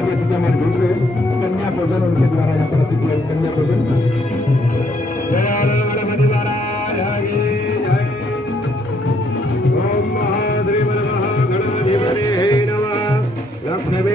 आगे अतिथि हमारे दूसरे कन्या पूजन उनके द्वारा यहाँ पर अतिथि कन्या पूजन। गणपति महाराज की जय। ओम महादेव नमः गणाधिपते नमः लक्ष्मी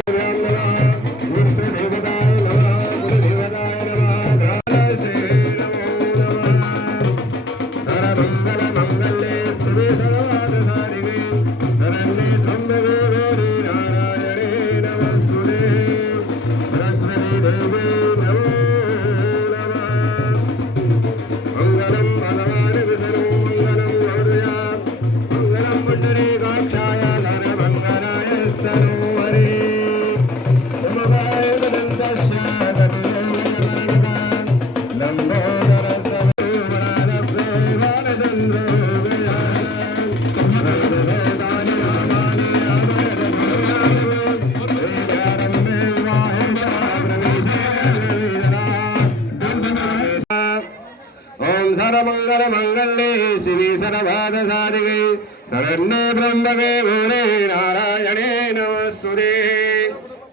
मंगल मंगले शिवी सर्वाद साधिके शरण्ये ब्रह्मणे भूरे नारायणे नमस्तुते।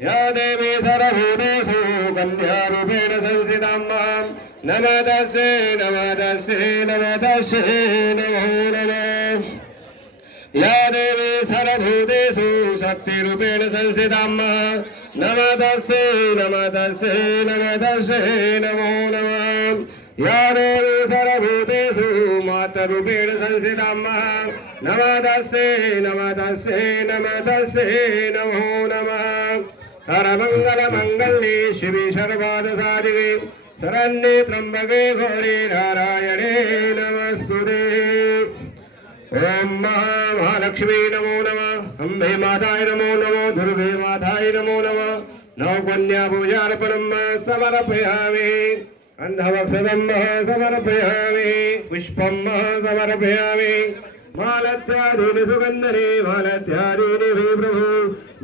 या देवी सर्वभूतेषु कन्यारूपेण संस्थितां मां नमोऽस्तुते नमोऽस्तुते नमोऽस्तुते नमो नमः। या देवी सर्वभूतेषु शक्तिरूपेण संस्थितां मां नमोऽस्तुते नमोऽस्तुते नमोऽस्तुते नमो नमः। या देवी सर्वभूतेषु मातरूपेण संस्थितां मां नमोऽस्तुते नमोऽस्तुते नमोऽस्तुते नमो नमः। सर्वमङ्गलमङ्गल्ये शिवे सर्वार्थसाधिके शरण्ये त्र्यम्बके गौरी नारायणे नमस्तुते। ओम महालक्ष्मी नमो नमः। अम्बे माताय नमो नमः। दुर्गे माताय नमो नमः। नवकन्या पूजार्पणं समर्पयामि। अन्धवक्षदं समर्पयामि। पुष्पं समर्पयामि। मालत्यादीनि सुगन्धनि मालत्यादीनि वै प्रभु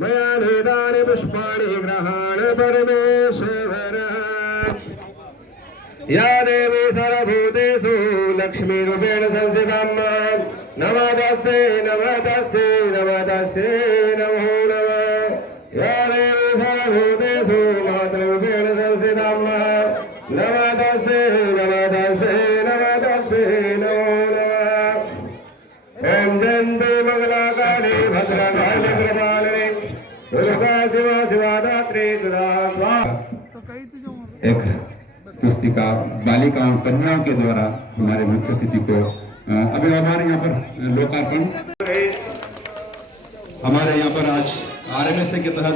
मया नेतानि पुष्पाणि गृहाण परमेश्वर। या देवी सर्वभूतेषु लक्ष्मीरूपेण संस्थितां मां नमोऽस्तुते नमोऽस्तुते नमोऽस्तुते नमो नमः। या देवी सर्वभूतेषु मातृरूपेण संस्थितां मां नमोऽस्तुते नमोऽस्तुते नमोऽस्तुते नमो नमः। ओम जयन्ती मंगलाकाले भद्रकाली कृपालने दुर्गा शिवा शिवाधात्री सुधा स्वाहा। एक पुस्तिका बालिकाओं कन्याओं के द्वारा हमारे मुख्य अतिथि को अभी हमारे यहाँ पर लोकार्पण। हमारे यहाँ पर आज RMSA के तहत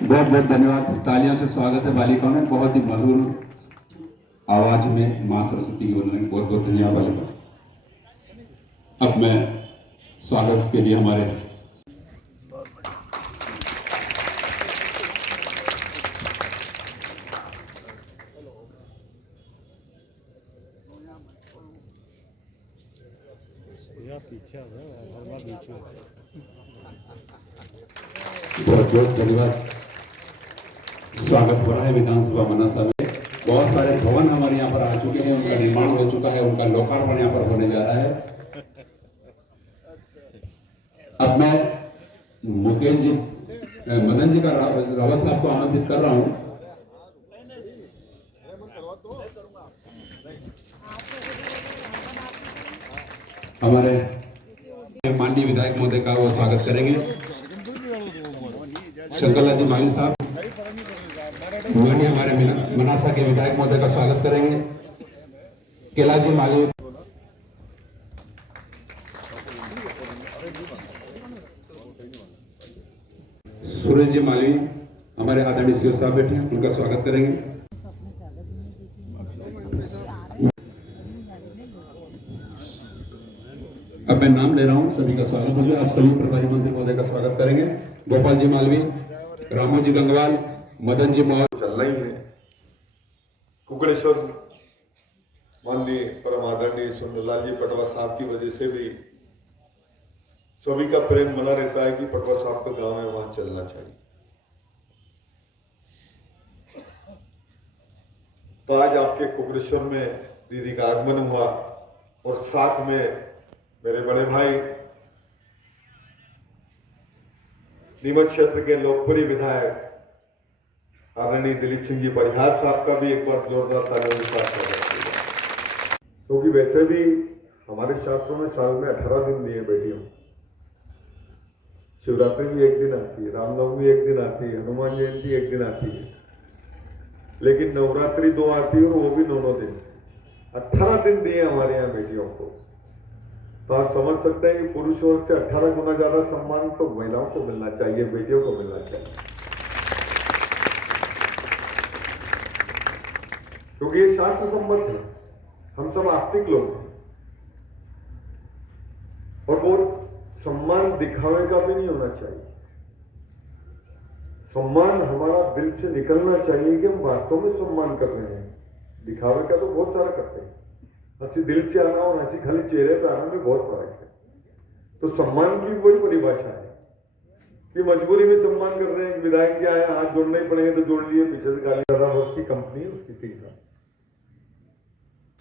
बहुत बहुत धन्यवाद। तालियों से स्वागत है बालिकाओं ने। बहुत ही मधुर आवाज में मां सरस्वती की वंदना। बहुत बहुत धन्यवाद बालिका। अब मैं स्वागत के लिए हमारे बहुत बहुत धन्यवाद। स्वागत हो रहा है विधानसभा मनासा में। बहुत सारे भवन हमारे यहाँ पर आ चुके हैं, उनका निर्माण हो चुका है, उनका लोकार्पण यहाँ पर होने जा रहा है। अब मैं मुकेश जी मदन जी का रावत साहब को आमंत्रित कर रहा हूँ। हमारे माननीय विधायक महोदय का वो स्वागत करेंगे। शंकरलाल जी माली साहब हमारे मनासा के विधायक महोदय का स्वागत करेंगे। कैलाश माली, सूरज जी माली हमारे आदरणीय सीओ साहब बैठे हैं, उनका स्वागत करेंगे। अब मैं नाम ले रहा हूं, सभी का स्वागत होगा। आप सभी प्रभारी मंत्री महोदय का स्वागत करेंगे। गोपाल जी मालवी, रामू जी गंगवाल, मदन जी मौर्य। चलना ही है। कुकड़ेश्वर माननीय परम आदरणीय सुंदरलाल जी पटवा साहब की वजह से भी सभी का प्रेम बना रहता है कि पटवा साहब का गांव है, वहां चलना चाहिए। तो आज आपके कुकड़ेश्वर में दीदी का आगमन हुआ और साथ में मेरे बड़े भाई नीमच क्षेत्र के लोकप्रिय विधायक आदरणीय दिलीप सिंह जी परिहार साहब का भी एक बार जोरदार तालियों के साथ स्वागत किया। क्योंकि वैसे भी हमारे शास्त्रों में साल में 18 दिन दिए बेटियों। शिवरात्रि भी एक दिन आती है, रामनवमी एक दिन आती है, हनुमान जयंती एक दिन आती है, लेकिन नवरात्रि 2 आती है और वो भी 9 दिन। 18 दिन दिए हमारे यहाँ बेटियों को। तो आप समझ सकते हैं कि पुरुषों से 18 गुना ज्यादा सम्मान तो महिलाओं को मिलना चाहिए, बेटियों को मिलना चाहिए। क्योंकि ये शास्त्र सम्मत है, हम सब आस्तिक लोग हैं और वो सम्मान दिखावे का भी नहीं होना चाहिए। सम्मान हमारा दिल से निकलना चाहिए कि हम वास्तव में सम्मान कर रहे हैं। दिखावे का तो बहुत सारा करते हैं, हंसी दिल से आना और हंसी खाली चेहरे पे आना में बहुत फर्क है। तो सम्मान की वही परिभाषा है कि मजबूरी में सम्मान कर रहे हैं। विधायक जी आए, हाथ जोड़ने ही पड़ेंगे तो जोड़ लिए, पीछे से गाली। दादा भक्त की कंपनी है, उसकी 3 साल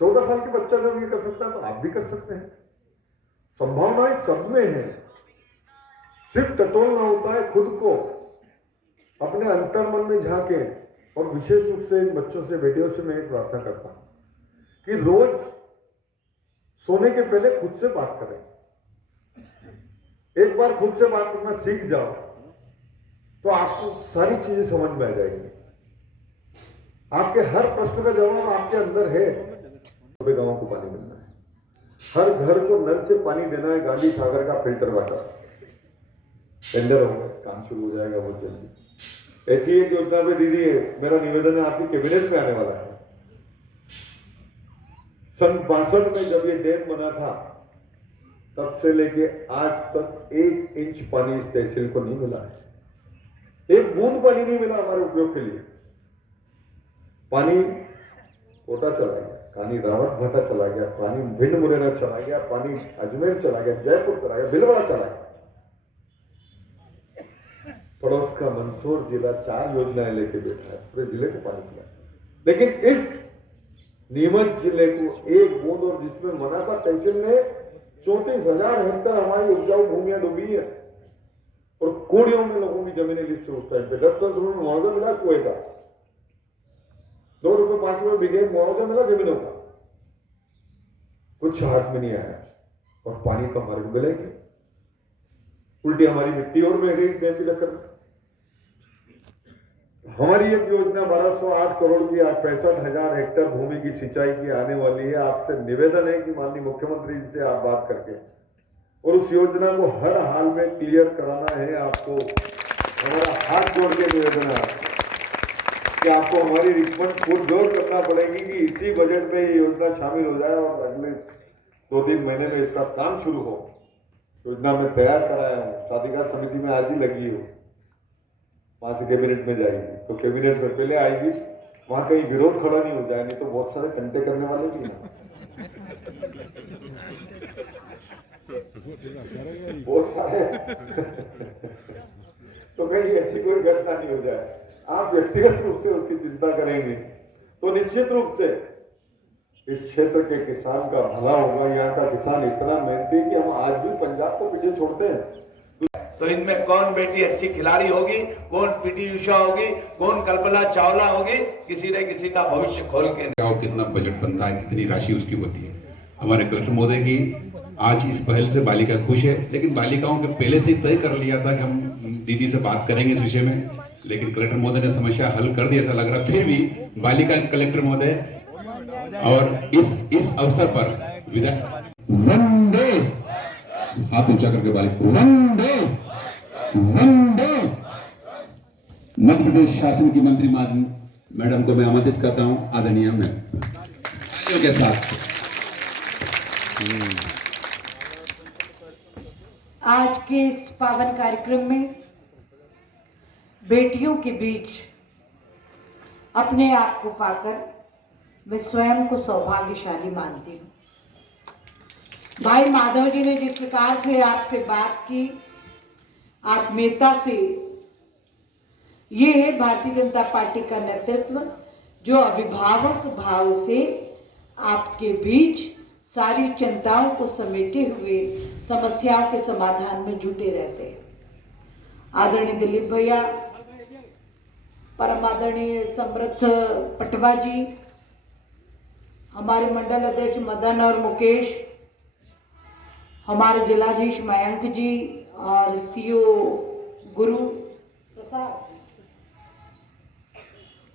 14 साल के बच्चा जब ये कर सकता है तो आप भी कर सकते हैं। संभावनाएं सब में है, सिर्फ टटोलना होता है खुद को, अपने अंतर मन में झांके। और विशेष रूप से इन बच्चों से, बेटियों से मैं एक प्रार्थना करता हूं कि रोज सोने के पहले खुद से बात करें। एक बार खुद से बात करना सीख जाओ तो आपको सारी चीजें समझ में आ जाएंगी। आपके हर प्रश्न का जवाब आपके अंदर है। गांवों को पानी मिलना है, हर घर को नल से पानी देना है, गांधी सागर का फिल्टर वाटर टेंडर होगा, काम शुरू हो जाएगा बहुत जल्दी। ऐसी एक योजना पे दीदी मेरा निवेदन है, आपकी कैबिनेट में आने वाला है। सन 62 में जब ये डैम बना था तब से लेके आज तक 1 इंच पानी इस तहसील को नहीं मिला है। एक बूंद पानी नहीं मिला हमारे उपयोग के लिए। पानी कोटा चला गया, पानी रावत भाटा चला गया, पानी भिंड मुरैना चला गया, पानी अजमेर चला गया, जयपुर चला गया, भिलवाड़ा चला गया। पड़ोस का मंदसौर जिला 4 योजनाएं लेके बैठा है, पूरे जिले को पानी मिला। लेकिन इस नीमच जिले को एक बूंद, और जिसमें मनासा तहसील ने 34,000 हेक्टेयर हमारी उपजाऊ भूमियां डूबी है और कोड़ियों में लोगों की जमीनें लिस्ट उस टाइम पे 10-10 रुपए मुआवजा मिला कुएं का, 2 रुपए 5 रुपए बिघे मुआवजा मिला जमीनों का। कुछ हाथ में नहीं आया और पानी का मार्ग मिलेगी। उल्टी हमारी मिट्टी और बह गई डैम के चक्कर में। हमारी एक योजना 1208 करोड़ की 65,000 हेक्टेयर भूमि की सिंचाई की आने वाली है। आपसे निवेदन है कि माननीय मुख्यमंत्री जी से आप बात करके और उस योजना को हर हाल में क्लियर कराना है। आपको हमारा हाथ जोड़ के निवेदन है कि आपको हमारी रिक्वेस्ट पुरजोर करना पड़ेगी कि इसी बजट में ये योजना शामिल हो जाए और अगले 2-3 महीने में इसका काम शुरू हो। योजना में तैयार कराया है, साधिकार समिति में आज ही लगी हो, वहां से कैबिनेट में जाएगी, तो कैबिनेट में पहले आएगी, वहां कहीं विरोध खड़ा नहीं हो जाए, नहीं तो बहुत सारे कंटे करने वाले भी हैं, बहुत सारे तो कहीं ऐसी कोई घटना नहीं हो जाए। आप व्यक्तिगत रूप से उसकी चिंता करेंगे तो निश्चित रूप से इस क्षेत्र के किसान का भला होगा। यहाँ का किसान इतना मेहनती है कि हम आज भी पंजाब को पीछे छोड़ते हैं। तो इनमें कौन बेटी अच्छी खिलाड़ी होगी, कौन पीटी उषा होगी, कौन कल्पना चावला होगी, किसी न किसी का भविष्य खोल के। कितना बजट बनता है, कितनी राशि उसकी होती है। हमारे कलेक्टर महोदय की आज इस पहल से बालिका खुश है, लेकिन बालिकाओं के पहले से ही तय कर लिया था कि हम दीदी से बात करेंगे इस विषय में, लेकिन कलेक्टर महोदय ने समस्या हल कर दी ऐसा लग रहा। फिर भी बालिका कलेक्टर महोदय और इस अवसर पर विदाई वंदे, हाथ ऊंचा करके बालिका वंदे वंदे। मध्य प्रदेश शासन की मंत्री मैडम को मैं आमंत्रित करता हूं, आदरणीय मैम के साथ। आज के इस पावन कार्यक्रम में बेटियों के बीच अपने आप को पाकर मैं स्वयं को सौभाग्यशाली मानती हूँ। भाई माधव जी ने जिस प्रकार से आपसे बात की, आत्मीयता से, ये है भारतीय जनता पार्टी का नेतृत्व जो अभिभावक भाव से आपके बीच सारी चिंताओं को समेटे हुए समस्याओं के समाधान में जुटे रहते हैं। आदरणीय दिलीप भैया, परम आदरणीय समृद्ध पटवा जी, हमारे मंडल अध्यक्ष मदन और मुकेश, हमारे जिलाधीश मयंक जी और सीओ गुरु प्रसाद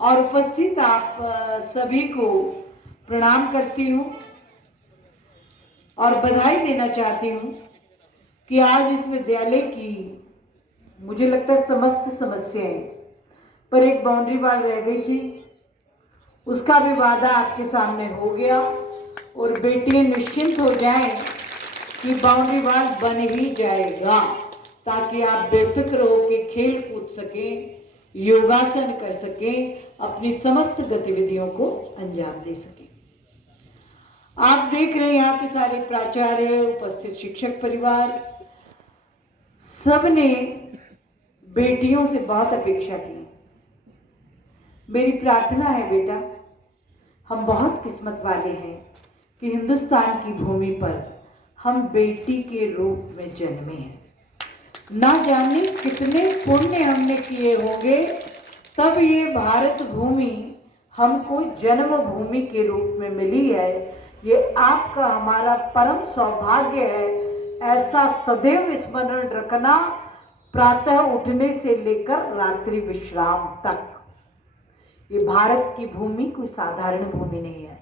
और उपस्थित आप सभी को प्रणाम करती हूँ और बधाई देना चाहती हूँ कि आज इस विद्यालय की मुझे लगता है समस्त समस्याएं पर एक बाउंड्री वाल रह गई थी, उसका भी वादा आपके सामने हो गया और बेटियां निश्चिंत हो जाएं कि बाउंड्री वाल बन ही जाएगा ताकि आप बेफिक्र होकर खेल कूद सकें, योगासन कर सकें, अपनी समस्त गतिविधियों को अंजाम दे सकें। आप देख रहे हैं यहाँ के सारे प्राचार्य, उपस्थित शिक्षक परिवार, सब ने बेटियों से बहुत अपेक्षा की। मेरी प्रार्थना है बेटा, हम बहुत किस्मत वाले हैं कि हिंदुस्तान की भूमि पर हम बेटी के रूप में जन्मे हैं। ना जाने कितने पुण्य हमने किए होंगे तब ये भारत भूमि हमको जन्म भूमि के रूप में मिली है। ये आपका हमारा परम सौभाग्य है। ऐसा सदैव स्मरण रखना, प्रातः उठने से लेकर रात्रि विश्राम तक। ये भारत की भूमि कोई साधारण भूमि नहीं है,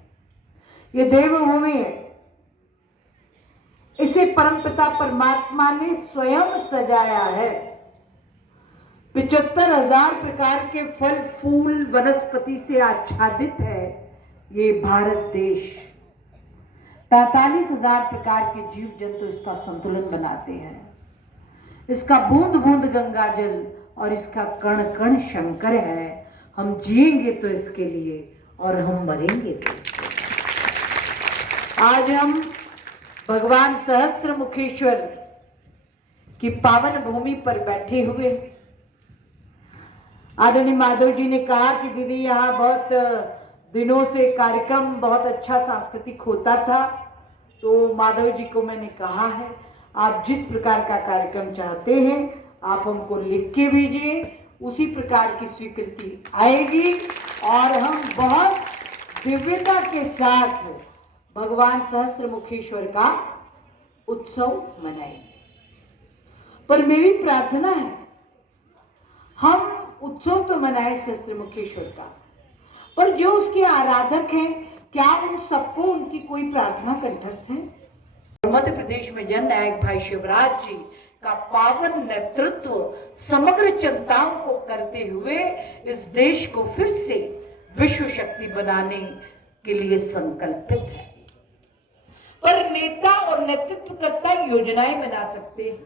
ये देवभूमि है। इसे परमपिता परमात्मा ने स्वयं सजाया है। 75,000 प्रकार के फल फूल वनस्पति से आच्छादित है ये भारत देश। 45,000 प्रकार के जीव जंतु इसका संतुलन बनाते हैं। इसका बूंद बूंद गंगा जल और इसका कण कण शंकर है। हम जिएंगे तो इसके लिए और हम मरेंगे तो इसके लिए। आज हम भगवान सहस्त्र मुखेश्वर की पावन भूमि पर बैठे हुए, आदरणीय माधव जी ने कहा कि दीदी यहाँ बहुत दिनों से कार्यक्रम बहुत अच्छा सांस्कृतिक होता था, तो माधव जी को मैंने कहा है आप जिस प्रकार का कार्यक्रम चाहते हैं आप हमको लिख के भेजिए, उसी प्रकार की स्वीकृति आएगी और हम बहुत दिव्यता के साथ भगवान सहस्त्र मुखेश्वर का उत्सव मनाएंगे। पर मेरी प्रार्थना है हम उत्सव तो मनाए सहस्त्र मुखेश्वर का, पर जो उसके आराधक हैं क्या उन सबको उनकी कोई प्रार्थना कंठस्थ है? मध्य प्रदेश में जननायक भाई शिवराज जी का पावन नेतृत्व समग्र चिंताओं को करते हुए इस देश को फिर से विश्व शक्ति बनाने के लिए संकल्पित है। पर नेता और नेतृत्वकर्ता योजनाएं बना सकते हैं,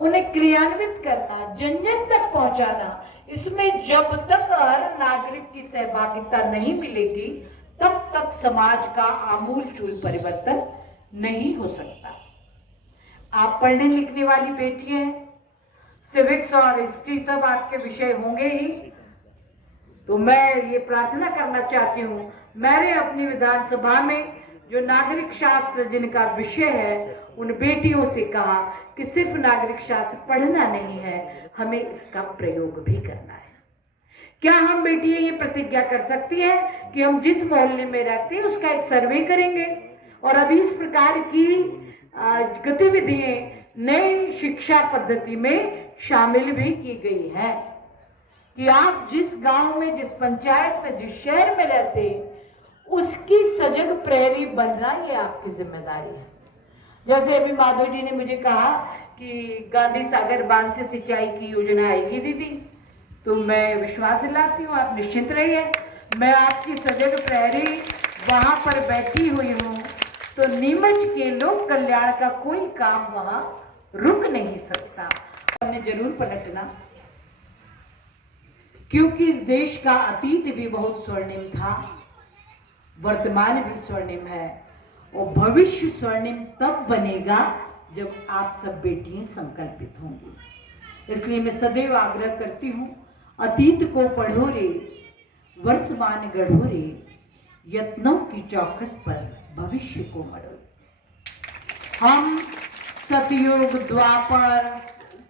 उन्हें क्रियान्वित करना, जन जन तक पहुंचाना, इसमें जब तक हर नागरिक की सहभागिता नहीं मिलेगी तब तक समाज का आमूलचूल परिवर्तन नहीं हो सकता। आप पढ़ने लिखने वाली बेटी हैं, सिविक्स और हिस्ट्री सब आपके विषय होंगे ही, तो मैं ये प्रार्थना करना चाहती हूँ, मैंने अपनी विधानसभा में जो नागरिक शास्त्र जिनका विषय है उन बेटियों से कहा कि सिर्फ नागरिक शास्त्र पढ़ना नहीं है, हमें इसका प्रयोग भी करना है। क्या हम बेटियां ये प्रतिज्ञा कर सकती हैं कि हम जिस मोहल्ले में रहते हैं उसका एक सर्वे करेंगे और अभी इस प्रकार की गतिविधियां नई शिक्षा पद्धति में शामिल भी की गई है कि आप जिस गांव में, जिस पंचायत में, जिस शहर में रहते हैं उसकी सजग प्रहरी बनना ये आपकी जिम्मेदारी है। जैसे अभी माधव जी ने मुझे कहा कि गांधी सागर बांध से सिंचाई की योजना आएगी दीदी, तो मैं विश्वास दिलाती हूँ, आप निश्चिंत रहिए। मैं आपकी सजग प्रहरी वहां पर बैठी हुई हूँ, तो नीमच के लोक कल्याण का कोई काम वहां रुक नहीं सकता। हमने जरूर पलटना, क्योंकि इस देश का अतीत भी बहुत स्वर्णिम था, वर्तमान भी स्वर्णिम है, और भविष्य स्वर्णिम तब बनेगा जब आप सब बेटियां संकल्पित होंगी। इसलिए मैं सदैव आग्रह करती हूं, अतीत को पढ़ो रे, वर्तमान गढ़ो रे, यत्नों की चौखट पर भविष्य को मढ़ो। हम सतयुग, द्वापर,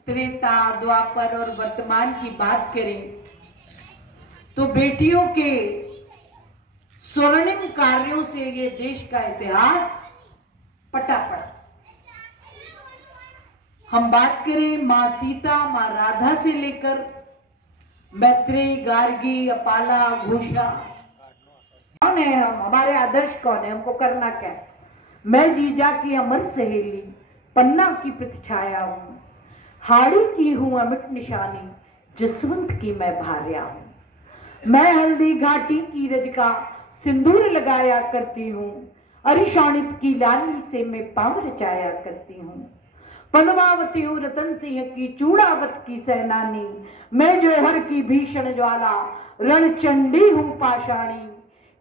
त्रेता, द्वापर और वर्तमान की बात करें तो बेटियों के स्वर्णिम कार्यों से ये देश का इतिहास पटा पड़ा। हम बात करें मां सीता, मां राधा से लेकर मैत्रेयी, गार्गी, अपाला, घोषा, कौन है हम, हमारे आदर्श कौन है, हमको करना क्या है। मैं जीजा की अमर सहेली, पन्ना की प्रतिछाया हूं, हाड़ी की हूं अमिट निशानी, जसवंत की मैं भार्या हूं। मैं हल्दी घाटी की रज का सिंदूर लगाया करती हूँ, अरिशाणित की लाली से मैं पांव रचाया करती हूँ। पद्मावती हूँ रतन सिंह की चूड़ावत की सेनानी, मैं जौहर की भीषण ज्वाला, रणचंडी हूँ पाषाणी।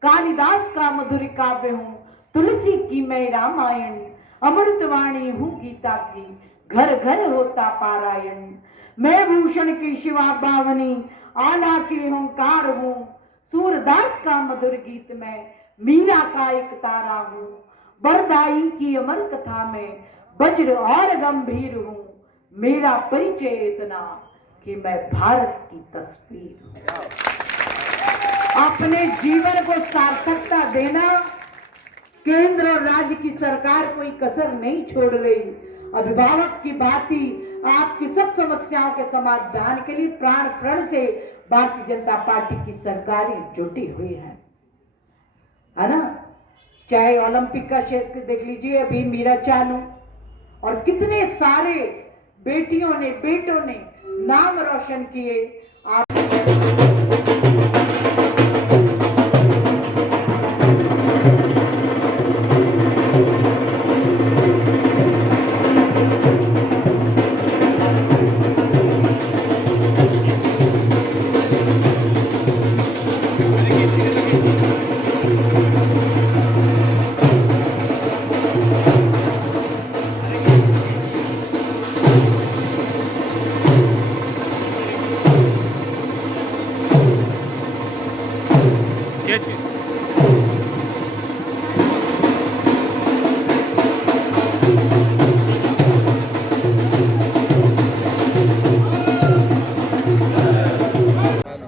कालिदास का मधुर काव्य हूँ, तुलसी की मैं रामायण, अमृतवाणी हूँ गीता की, घर घर होता पारायण। मैं भूषण की शिवा बावनी, आला की ओंकार हूँ, सूरदास का मधुर गीत में मीरा का एक तारा हूँ। बरदाई की अमर कथा में वज्र और गंभीर हूँ, मेरा परिचय इतना कि मैं भारत की तस्वीर हूँ। अपने जीवन को सार्थकता देना, केंद्र और राज्य की सरकार कोई कसर नहीं छोड़ रही। अभिभावक की भांति आपकी सब समस्याओं के समाधान के लिए प्राण प्रण से भारतीय जनता पार्टी की सरकार जुटी हुई है ना। चाहे ओलंपिक का क्षेत्र देख लीजिए, अभी मीरा चानू और कितने सारे बेटियों ने, बेटों ने नाम रोशन किए।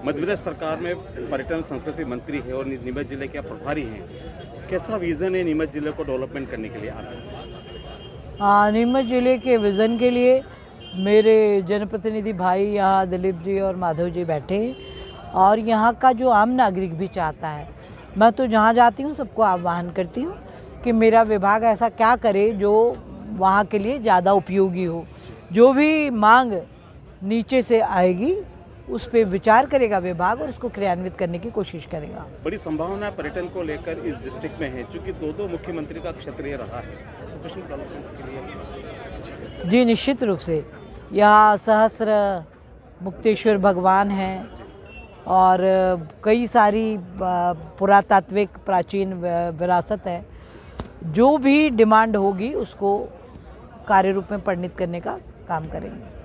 मध्य प्रदेश सरकार में पर्यटन संस्कृति मंत्री है और नीमच जिले के प्रभारी हैं। कैसा विजन है नीमच जिले को डेवलपमेंट करने के लिए? नीमच जिले के विज़न के लिए मेरे जनप्रतिनिधि भाई यहाँ दिलीप जी और माधव जी बैठे हैं, और यहाँ का जो आम नागरिक भी चाहता है। मैं तो जहाँ जाती हूँ सबको आह्वान करती हूँ कि मेरा विभाग ऐसा क्या करे जो वहाँ के लिए ज़्यादा उपयोगी हो। जो भी मांग नीचे से आएगी उस पर विचार करेगा विभाग और उसको क्रियान्वित करने की कोशिश करेगा। बड़ी संभावना पर्यटन को लेकर इस डिस्ट्रिक्ट में है, क्योंकि दो मुख्यमंत्री का क्षेत्रीय रहा है। तो डेवलपमेंट के लिए जी निश्चित रूप से यहाँ सहस्त्र मुक्तेश्वर भगवान हैं और कई सारी पुरातात्विक प्राचीन विरासत है। जो भी डिमांड होगी उसको कार्य रूप में परिणित करने का काम करेंगे।